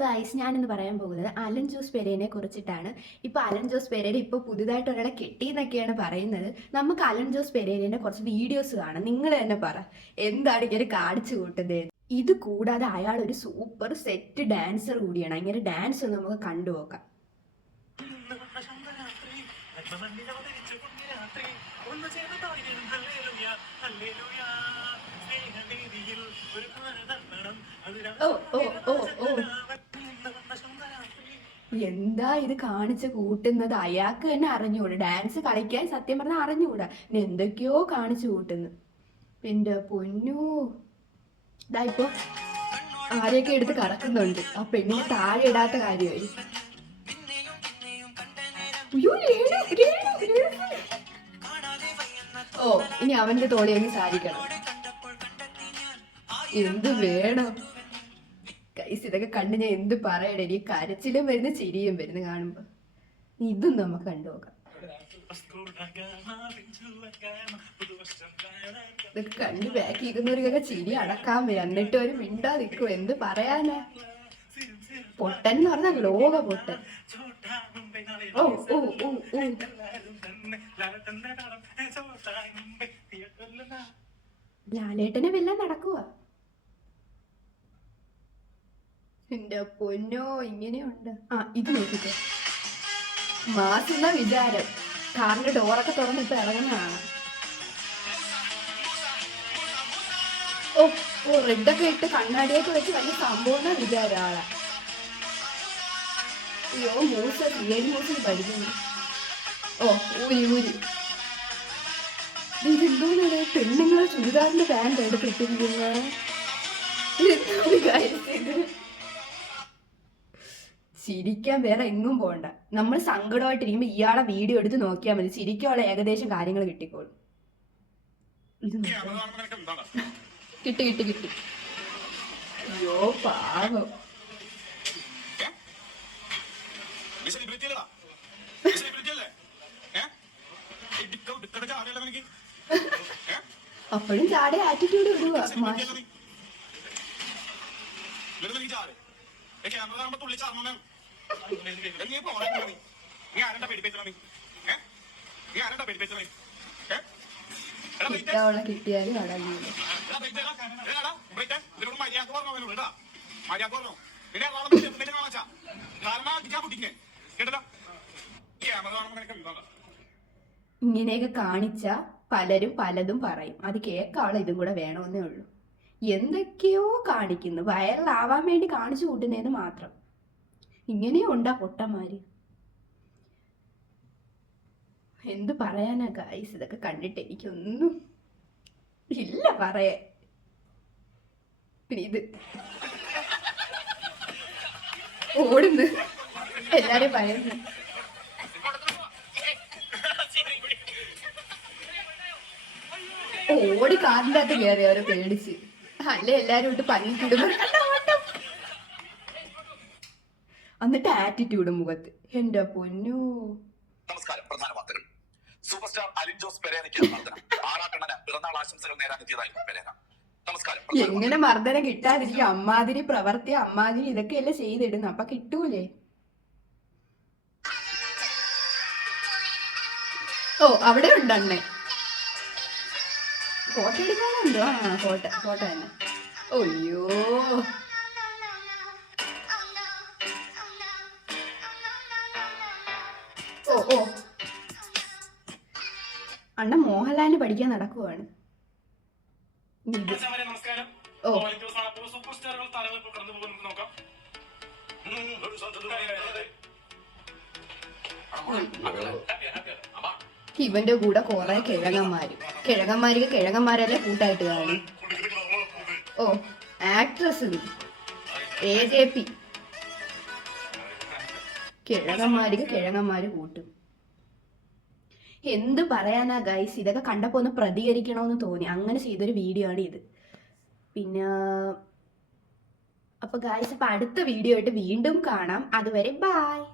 Guys ഞാനിന്ന് പറയാൻ പോകുന്നത് അലൻ ജോസ് പെരേനെ കുറിച്ചിട്ടാണ്. ഇപ്പൊ അലൻ ജോസ് പെരേര ഇപ്പൊ പുതുതായിട്ട് ഒരാളെ കിട്ടിയെന്നൊക്കെയാണ് പറയുന്നത്. നമുക്ക് അലൻ ജോസ് പെരേനെ കുറച്ച് വീഡിയോസ് കാണാം. നിങ്ങൾ തന്നെ പറ. എന്താണ് ഇങ്ങനെ കാണിച്ചു കൂട്ടുന്നത്? ഇത് കൂടാതെ അയാൾ ഒരു സൂപ്പർ സെറ്റ് ഡാൻസർ കൂടിയാണ്. അങ്ങനെ ഡാൻസ് ഒന്ന് നമുക്ക് കണ്ടുപോക്കാം ഓ, ഓ, ഓ, ഓ. എന്താ ഇത് കാണിച്ച് കൂട്ടുന്നത്? അയാൾക്ക് തന്നെ അറിഞ്ഞുകൂടാ. ഡാൻസ് കളിക്കാൻ സത്യം പറഞ്ഞാൽ അറിഞ്ഞുകൂടാ. ഇനി എന്തൊക്കെയോ കാണിച്ചു കൂട്ടുന്നു. എന്റെ പൊന്നു. ഇതാ ഇപ്പൊ ആരെയൊക്കെ എടുത്ത് കടക്കുന്നുണ്ട് ആ പെണ്ണിനെ താഴെ ഇടാത്ത കാര്യമായി. ഓ ഇനി അവന്റെ തോളി അങ്ങ് സാധിക്കണം എന്ത് വേണം? കൈസ് ഇതൊക്കെ കണ്ട് ഞാൻ എന്ത് പറയണേ? എനിക്ക് കരച്ചിലും വരുന്ന ചിരിയും വരുന്നു കാണുമ്പോ. ഇതും നമുക്ക് കണ്ടുപോകാം ഇതൊക്കെ കണ്ട് ബാക്കി ഇരുന്നവർക്കൊക്കെ ചിരി അടക്കാൻ വരും എന്നിട്ട് ഒരു മിണ്ടാ നിൽക്കും എന്ത് പറയാനാ? പൊട്ടൻ എന്ന് പറഞ്ഞാൽ ലോക പൊട്ടൻ. ഓ ലാലേട്ടനെ വല്ലതും നടക്കുക എന്റെ പൊന്നോ ഇങ്ങനെയുണ്ട്. ആ ഇത് നോക്കിക്കോ. മാസുന്ന വിചാരം. കാറിന്റെ ഡോറൊക്കെ തുറന്ന് ഇപ്പൊ ഇറങ്ങുന്നതാണ് ഓ ഓ റെഡൊക്കെ ഇട്ട് കണ്ണാടിയൊക്കെ വെച്ച് വലിയ സംഭവം വിചാരം ആളെ. അയ്യോ മൂസ ഏഴ് മൂസിൽ പഠിക്കുന്നു. ഓ ഊരി ഊരി. ഇതെന്തോന്നാണ് പെണ്ണുങ്ങളെ ചുരിദാറിന്റെ പാന്റ് എടുത്തിട്ടിരിക്കുന്നത് ഇതെന്തോന്ന് കാര്യം ഇത് ചിരിക്കാൻ വേറെ എങ്ങും പോകണ്ട നമ്മൾ സങ്കടമായിട്ടിരിക്കുമ്പോൾ ഇയാളെ വീഡിയോ എടുത്ത് നോക്കിയാൽ മതി. ചിരിക്കാനുള്ള ഏകദേശം കാര്യങ്ങൾ കിട്ടിക്കോളും. കിട്ടി കിട്ടി കിട്ടി. അയ്യോ പാവം. അപ്പോഴും ചാടി ആറ്റിറ്റ്യൂഡ് ഇടുവാ ക്യാമറ കാണുമ്പോ തുള്ളി ചാടണം നീ നീ ഇങ്ങനെയൊക്കെ കാണിച്ച പലരും പലതും പറയും. അത് കേക്കാളെ ഇതും കൂടെ വേണമെന്നേ ഉള്ളൂ. എന്തൊക്കെയോ കാണിക്കുന്നു. വൈറലാവാൻ വേണ്ടി കാണിച്ചു കൂട്ടുന്നതെന്ന് മാത്രം. ഇങ്ങനെയും ഉണ്ടാ പൊട്ടന്മാര്. എന്ത് പറയാനാ ഗായ്സ് ഇതൊക്കെ കണ്ടിട്ട് എനിക്കൊന്നും ഇല്ല പറയാൻ. പിന്നെ ഇത്. ഓടുന്നു. എല്ലാരും പറയുന്നു ഓടി കാറിന്റെ അകത്ത് കയറി അവരെ പേടിച്ച്. അല്ലേ എല്ലാരും ഇട്ട് പഞ്ഞിക്കിടുമ്പോ എന്നിട്ട് ആറ്റിറ്റ്യൂഡ് മുഖത്ത്. എന്റെ പൊന്നു. നമസ്കാരം. പ്രധാന വാർത്തകൾ. സൂപ്പർ സ്റ്റാർ അലിൻ ജോസ് പെരേനയ്ക്ക് ആറാട്ടണ്ണന് പിറന്നാൾ ആശംസകൾ നേരാൻ പെരേന നമസ്കാരം. എങ്ങനെ മർദ്ദനം കിട്ടാതിരിക്കും? അമ്മാതിരി പ്രവർത്തി അമ്മാതിരി ഇതൊക്കെയല്ലേ ചെയ്തിടുന്നു? അപ്പൊ കിട്ടൂലേ? ഓ അവിടെ ഉണ്ടണ്ണേ ഫോട്ടോ എടുക്കാനുണ്ടോ? ആ ഫോട്ടോ ഫോട്ടോ തന്നെ. ഒയ്യോ ഓ ഓ. അണ്ണ മോഹൻലാലിന് പഠിക്കാൻ നടക്കുവാണ്. ഇത്. നമസ്കാരം നമസ്കാരം. ഓ. ഓ ദിവസമാണ് അപ്പോൾ സൂപ്പർ സ്റ്റാറുകൾ താരങ്ങൾ ഇപ്പോൾ കടന്നു പോകുന്നത് നോക്കാം. ഇവന്റെ കൂടെ കൊറേ കിഴങ്ങന്മാര്. കിഴങ്ങന്മാർക്ക് കിഴങ്ങന്മാരല്ലേ കൂട്ടായിട്ട് കാണും ഓ ആക്ട്രസ് എ ജെ പി കിഴങ്ങന്മാർക്ക് കിഴങ്ങന്മാര് കൂട്ടും. എന്ത് പറയാനാ ഗൈസ് ഇതൊക്കെ കണ്ടപ്പോ ഒന്ന് പ്രതികരിക്കണമെന്ന് തോന്നി. അങ്ങനെ ചെയ്തൊരു വീഡിയോ ആണ് ഇത്. പിന്നെ അപ്പൊ ഗൈസ് അപ്പൊ അടുത്ത വീഡിയോ ആയിട്ട് വീണ്ടും കാണാം. അതുവരെ ബായ്